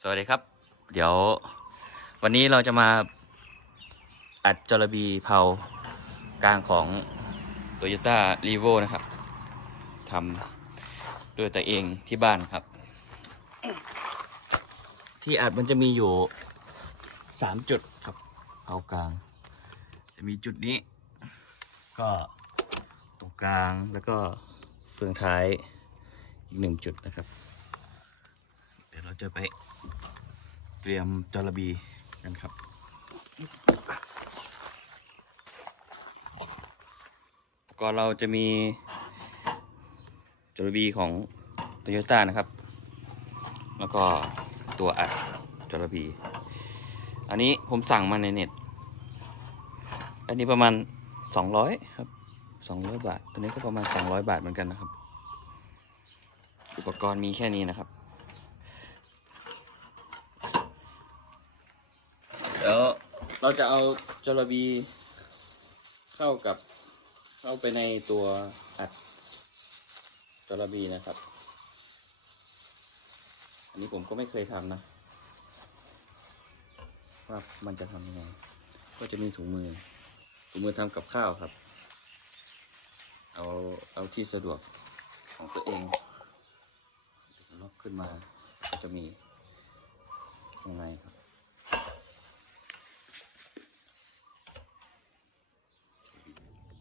สวัสดีครับ เดี๋ยววันนี้เราจะมาอัดจระบีเผากลางของ Toyota r e v o นะครับทำด้วยตัวเองที่บ้านครับ ที่อัดมันจะมีอยู่3จุดครับเผากลาง จะมีจุดนี้ ก็ตรงกลางแล้วก็เฟืองท้ายอีกหนึ่งจุดนะครับ เราจะไปเตรียมจระบีกันครับก่อนเราจะมีจระบีของโตโยต้านะครับ แล้วก็ตัวอัดจระบี อันนี้ผมสั่งมาในเน็ต อันนี้ประมาณ 200 ครับ 200 บาท ตัวนี้ก็ประมาณ 200 บาทเหมือนกันนะครับ อุปกรณ์มีแค่นี้นะครับ เดี๋ยวเราจะเอาจระบีเข้ากับเข้าไปในตัวอัดจระบีนะครับ อันนี้ผมก็ไม่เคยทำนะว่ามันจะทำยังไง ก็จะมีถุงมือ ถุงมือทำกับข้าวครับ เอาเอาที่สะดวกของตัวเองล็อกขึ้นมา ก็จะมีข้างในครับ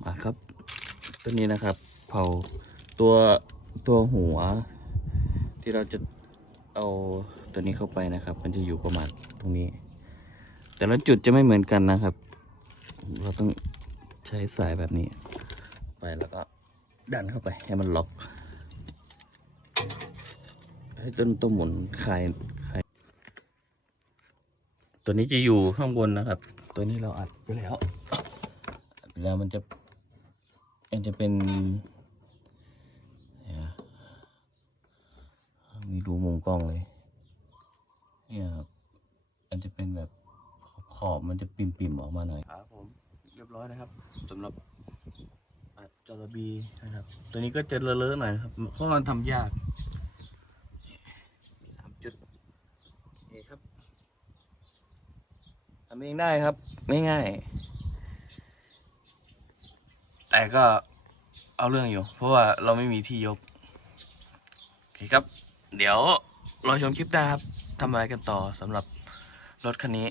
มา ครับ ตัวนี้นะครับ เผาตัวตัวหัว ที่เราจะเอาตัวนี้เข้าไปนะครับ มันจะอยู่ประมาณตรงนี้ แต่ละจุดจะไม่เหมือนกันนะครับ เราต้องใช้สายแบบนี้ ไปแล้วก็ดันเข้าไปให้มันล็อก ให้ต้นตัวหมุนคลายคลายตัวนี้จะอยู่ข้างบนนะครับ ตัวนี้เราอัดไปแล้วอัดไปแล้วมันจะ มันจะเป็นมีรูมุมกล้องเลยเนี่ยครับมันจะเป็นแบบขอบมันจะปิ่มๆออกมาหน่อยครับผมเรียบร้อยนะครับสำหรับอัดจระบีนะครับ ตัวนี้ก็จะเลอะๆหน่อยครับเพราะมันทำยากสามจุดนี่ครับทำเองได้ครับ ไม่ง่าย แต่ก็เอาเรื่องอยู่ เพราะว่าเราไม่มีที่ยก โอเคครับ เดี๋ยวรอชมคลิปหน้าครับทำอะไรกันต่อสำหรับรถคันนี้